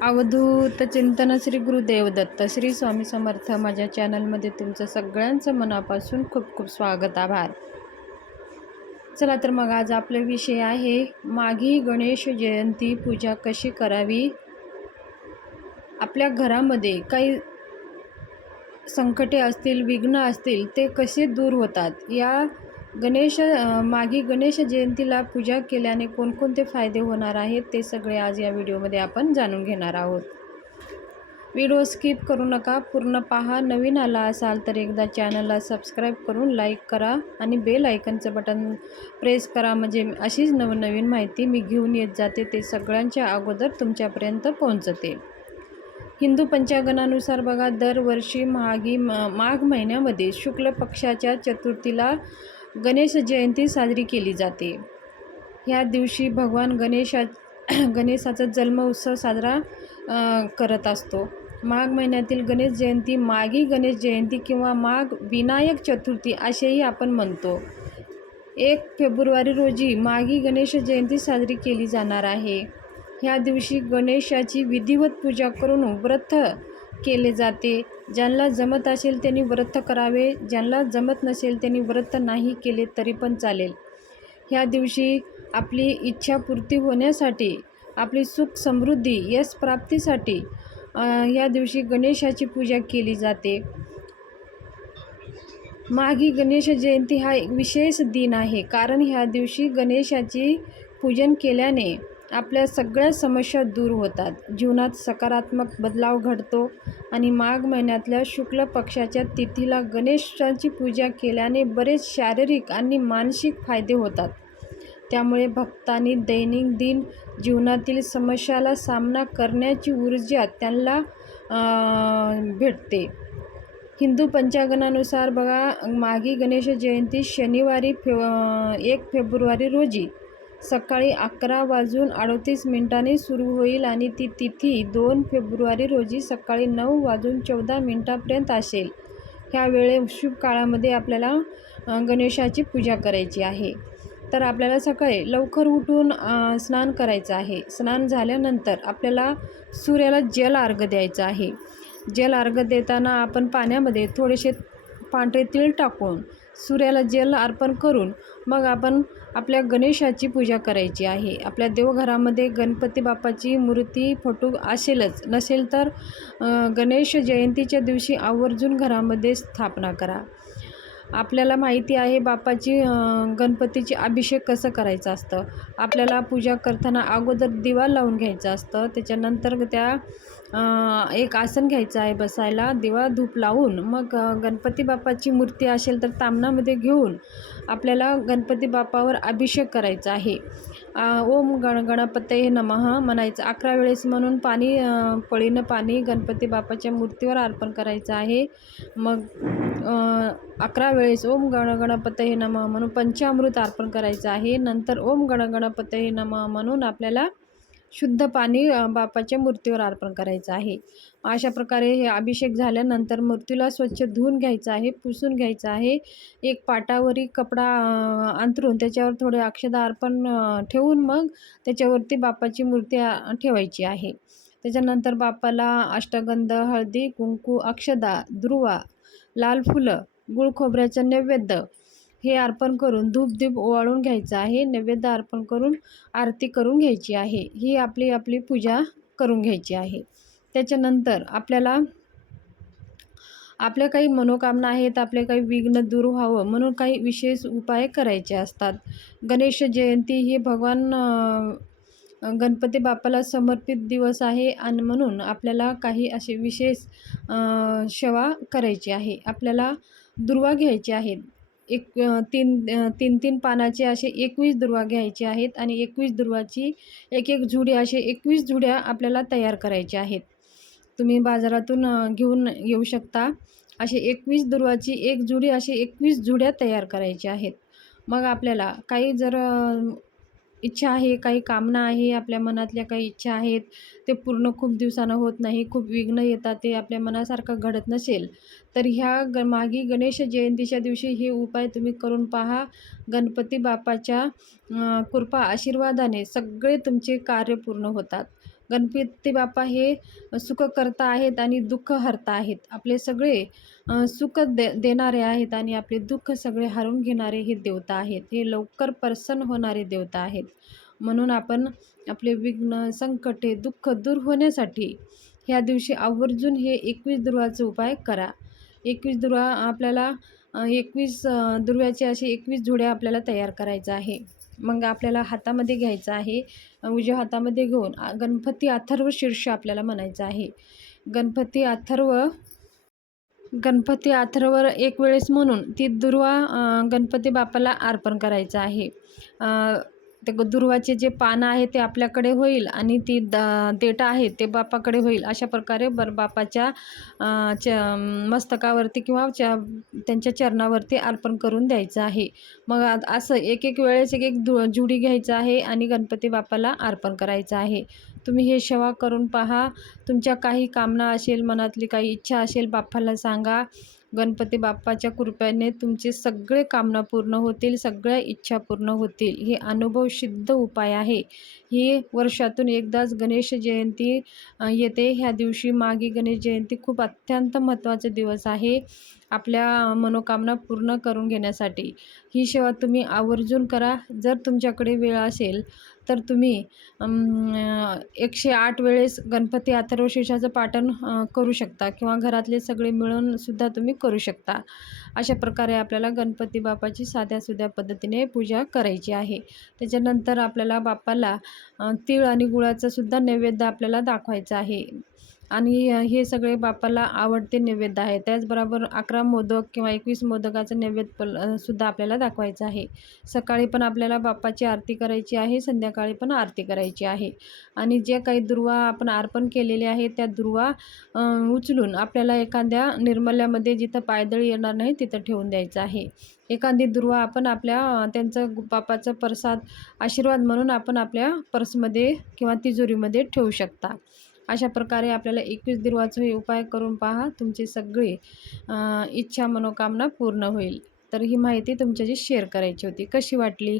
अवधूत चिंतन श्री गुरुदेव दत्त श्री स्वामी समर्थ. माझ्या चॅनलमध्ये तुमचं सगळ्यांचं मनापासून खूप खूप स्वागत, आभार. चला तर मग आज आपला विषय आहे माघी गणेश जयंती पूजा कशी करावी. आपल्या घरामध्ये काही संकटे असतील, विघ्न असतील, ते कसे दूर होतात. या माघी गणेश जयंतीला पूजा केल्याने कोणकोणते फायदे होणार आहेत ते सगळे आज या व्हिडिओमध्ये आपण जाणून घेणार आहोत. व्हिडिओ स्किप करू नका, पूर्ण पहा. नवीन आला असाल तर एकदा चॅनलला सबस्क्राईब करून लाईक करा आणि बेल आयकनचं बटन प्रेस करा, म्हणजे अशीच नवनवीन माहिती मी घेऊन येत जाते ते सगळ्यांच्या अगोदर तुमच्यापर्यंत पोहोचते. हिंदू पंचांगानुसार बघा, दरवर्षी माघ महिन्यामध्ये शुक्ल पक्षाच्या चतुर्थीला गणेश जयंती साजरी केली जाते. ह्या दिवशी भगवान गणेशाचा जन्म उत्सव साजरा करत असतो. माघ महिन्यातील गणेश जयंती माघी गणेश जयंती किंवा माघ विनायक चतुर्थी असेही आपण म्हणतो. 1 फेब्रुवारी रोजी माघी गणेश जयंती साजरी केली जाणार आहे. ह्या दिवशी गणेशाची विधिवत पूजा करून व्रत केले जाते. ज्यांना जमत असेल त्यांनी व्रत करावे, ज्यांना जमत नसेल त्यांनी व्रत नाही केले तरी पण चालेल. ह्या दिवशी आपली इच्छापूर्ती होण्यासाठी, आपली सुख समृद्धी, यश प्राप्तीसाठी ह्या दिवशी गणेशाची पूजा केली जाते. माघी गणेश जयंती हा एक विशेष दिन आहे, कारण ह्या दिवशी गणेशाची पूजन केल्याने आपल्या सगळ्या समस्या दूर होतात, जीवनात सकारात्मक बदलाव घडतो आणि माघ महिन्यातल्या शुक्ल पक्षाच्या तिथीला गणेशाची पूजा केल्याने बरेच शारीरिक आणि मानसिक फायदे होतात. त्यामुळे भक्तांनी दैनंदिन जीवनातील समस्याला सामना करण्याची ऊर्जा त्यांना भेटते. हिंदू पंचांगानुसार बघा, माघी गणेश जयंती शनिवारी 1 फेब्रुवारी रोजी सकाळी 11:38 सुरू होईल आणि ती तिथी 2 फेब्रुवारी रोजी सकाळी 9:14 असेल. ह्या शुभ काळामध्ये आपल्याला गणेशाची पूजा करायची आहे. तर आपल्याला सकाळी लवकर उठून स्नान करायचं आहे. स्नान झाल्यानंतर आपल्याला सूर्याला जल अर्घ्य द्यायचं आहे. जल अर्घ्य देताना आपण पाण्यामध्ये थोडेसे पांढरे तीळ टाकून सूर्याला जल अर्पण करून मग आपण आपल्या गणेशाची पूजा करायची आहे. आपल्या देवघरामध्ये गणपती बाप्पाची मूर्ती, फोटो असेलच, नसेल तर गणेश जयंतीच्या दिवशी आवर्जून घरामध्ये स्थापना करा. आपल्याला माहिती आहे गणपतीची अभिषेक कसं करायचं असतं. आपल्याला पूजा करताना अगोदर दिवा लावून घ्यायचं असतं. त्याच्यानंतर एक आसन घ्यायचं आहे बसायला, दिवा धूप लावून मग गणपती बाप्पाची मूर्ती असेल तर तामणामध्ये घेऊन आपल्याला गणपती बाप्पावर अभिषेक करायचा आहे. ओम गणपतये नमः म्हणायचं 11 वेळेस म्हणून पळीनं पाणी गणपती बाप्पाच्या मूर्तीवर अर्पण करायचं आहे. मग 11 वेळेस ओम गणपतये नमः म्हणून पंचामृत अर्पण करायचं आहे. नंतर ओम गणपतये नमः म्हणून आपल्याला शुद्ध पाणी बाप्पाच्या मूर्तीवर अर्पण करायचं आहे. अशा प्रकारे हे अभिषेक झाल्यानंतर मूर्तीला स्वच्छ धुवून घ्यायचं आहे, पुसून घ्यायचं आहे. एक पाटावरी कपडा अंथरून त्याच्यावर थोडे अक्षदा अर्पण ठेवून मग त्याच्यावरती बाप्पाची मूर्ती ठेवायची आहे. त्याच्यानंतर बाप्पाला अष्टगंध, हळदी, कुंकू, अक्षदा, दुर्वा, लाल फुलं, गुळ खोबऱ्याचं नैवेद्य हे अर्पण करून धूपदीप ओवाळून घ्यायचं आहे. नैवेद्य अर्पण करून आरती करून घ्यायची आहे. ही आपली पूजा करून घ्यायची आहे. त्याच्यानंतर आपल्या काही मनोकामना आहेत, आपले काही विघ्न दूर व्हावं म्हणून काही विशेष उपाय करायचे असतात. गणेश जयंती ही भगवान गणपती बाप्पाला समर्पित दिवस आहे आणि म्हणून आपल्याला काही असे विशेष सेवा करायची आहे. आपल्याला दुर्वा घ्यायची आहेत. 3 पानाचे असे 21 दुर्वा घ्यायचे आहेत आणि 21 दुर्वाची एक जुडी, असे 21 जुड्या आपल्याला तयार करायच्या आहेत. तुम्ही बाजारातून घेऊन येऊ शकता. असे 21 दुर्वाची एक जुडी, असे 21 जुड्या तयार करायच्या आहेत. मग आपल्याला काही जर इच्छा आहे, काही कामना आहे, आपल्या मनातल्या काही इच्छा आहेत, ते पूर्ण खूप दिवसानं होत नाही, खूप विघ्न येतात, ते आपल्या मनासारखं घडत नसेल तर ह्या माघी गणेश जयंतीच्या दिवशी हे उपाय तुम्ही करून पहा. गणपती बाप्पाच्या कृपा आशीर्वादाने सगळे तुमचे कार्य पूर्ण होतात. गणपती बाप्पा हे सुखकर्ता आहेत आणि दुःख हर्ता आहेत. आपले सगळे सुख देणारे आहेत आणि आपले दुःख सगळे हरवून घेणारे हे देवता आहेत. हे लवकर प्रसन्न होणारे देवता आहेत. म्हणून आपण आपले विघ्न, संकटे, दुःख दूर होण्यासाठी ह्या दिवशी आवर्जून हे 21 दुर्वाचे उपाय करा. 21 दुर्वा आपल्याला 21 दुर्व्याचे असे 21 जुड्या आपल्याला तयार करायचं आहे. मग आपल्याला हातामध्ये घ्यायचं आहे. उजव्या हातामध्ये घेऊन गणपती अथर्व शीर्ष आपल्याला म्हणायचं आहे. गणपती अथर्व एक वेळेस म्हणून ती दुर्वा गणपती बाप्पाला अर्पण करायचं आहे. ते दुर्वाचे जे पानं आहे ते आपल्याकडे होईल आणि ती देठ आहे ते बाप्पाकडे होईल. अशा प्रकारे बाप्पाच्या मस्तकावरती किंवा त्यांच्या चरणावरती अर्पण करून द्यायचं आहे. मग असं एक एक वेळेस एक एक जुडी घ्यायचं आहे आणि गणपती बाप्पाला अर्पण करायचं आहे. तुम्ही हे सेवा करून पहा. तुमच्या काही कामना असेल, मनातली काही इच्छा असेल, बाप्पाला सांगा. गणपती बाप्पाच्या कृपेने तुमचे सगळे कामना पूर्ण होतील, सगळ्या इच्छा पूर्ण होतील. हे अनुभवसिद्ध उपाय आहे. ही वर्षातून एकदाच गणेश जयंती येते. ह्या दिवशी मागे गणेश जयंती खूप अत्यंत महत्त्वाचा दिवस आहे आपल्या मनोकामना पूर्ण करून घेण्यासाठी. ही सेवा तुम्ही आवर्जून करा. जर तुमच्याकडे वेळ असेल तर तुम्ही 108 वेळेस गणपती अथर्वशीर्षाचं पाठन करू शकता किंवा घरातले सगळे मिळून सुद्धा तुम्ही करू शकता. अशा प्रकारे आपल्याला गणपती बाप्पाची साध्या पद्धतीने पूजा करायची आहे. त्याच्यानंतर आपल्याला बाप्पाला तीळ आणि गुळाचा सुद्धा नैवेद्य आपल्याला दाखवायचा आहे आणि हे सगळे बाप्पाला आवडते नैवेद्य आहे. त्याचबरोबर 11 मोदक किंवा 21 मोदकाचं नैवेद्य सुद्धा आपल्याला दाखवायचं आहे. सकाळी पण आपल्याला बाप्पाची आरती करायची आहे, संध्याकाळी पण आरती करायची आहे. आणि जे काही दुर्वा आपण अर्पण केलेले आहे त्या दुर्वा उचलून आपल्याला एखाद्या निर्मल्यामध्ये जिथं पायदळी येणार नाही तिथं ठेवून द्यायचं आहे. एखादी दुर्वा आपण त्यांचं बाप्पाचा प्रसाद आशीर्वाद म्हणून आपण आपल्या पर्समध्ये किंवा तिजोरीमध्ये ठेवू शकता. अशा प्रकारे आपल्याला 21 दुर्वाचे हे उपाय करून पहा. तुमची सगळी इच्छा मनोकामना पूर्ण होईल. तर ही माहिती तुमच्याशी शेअर करायची होती. कशी वाटली?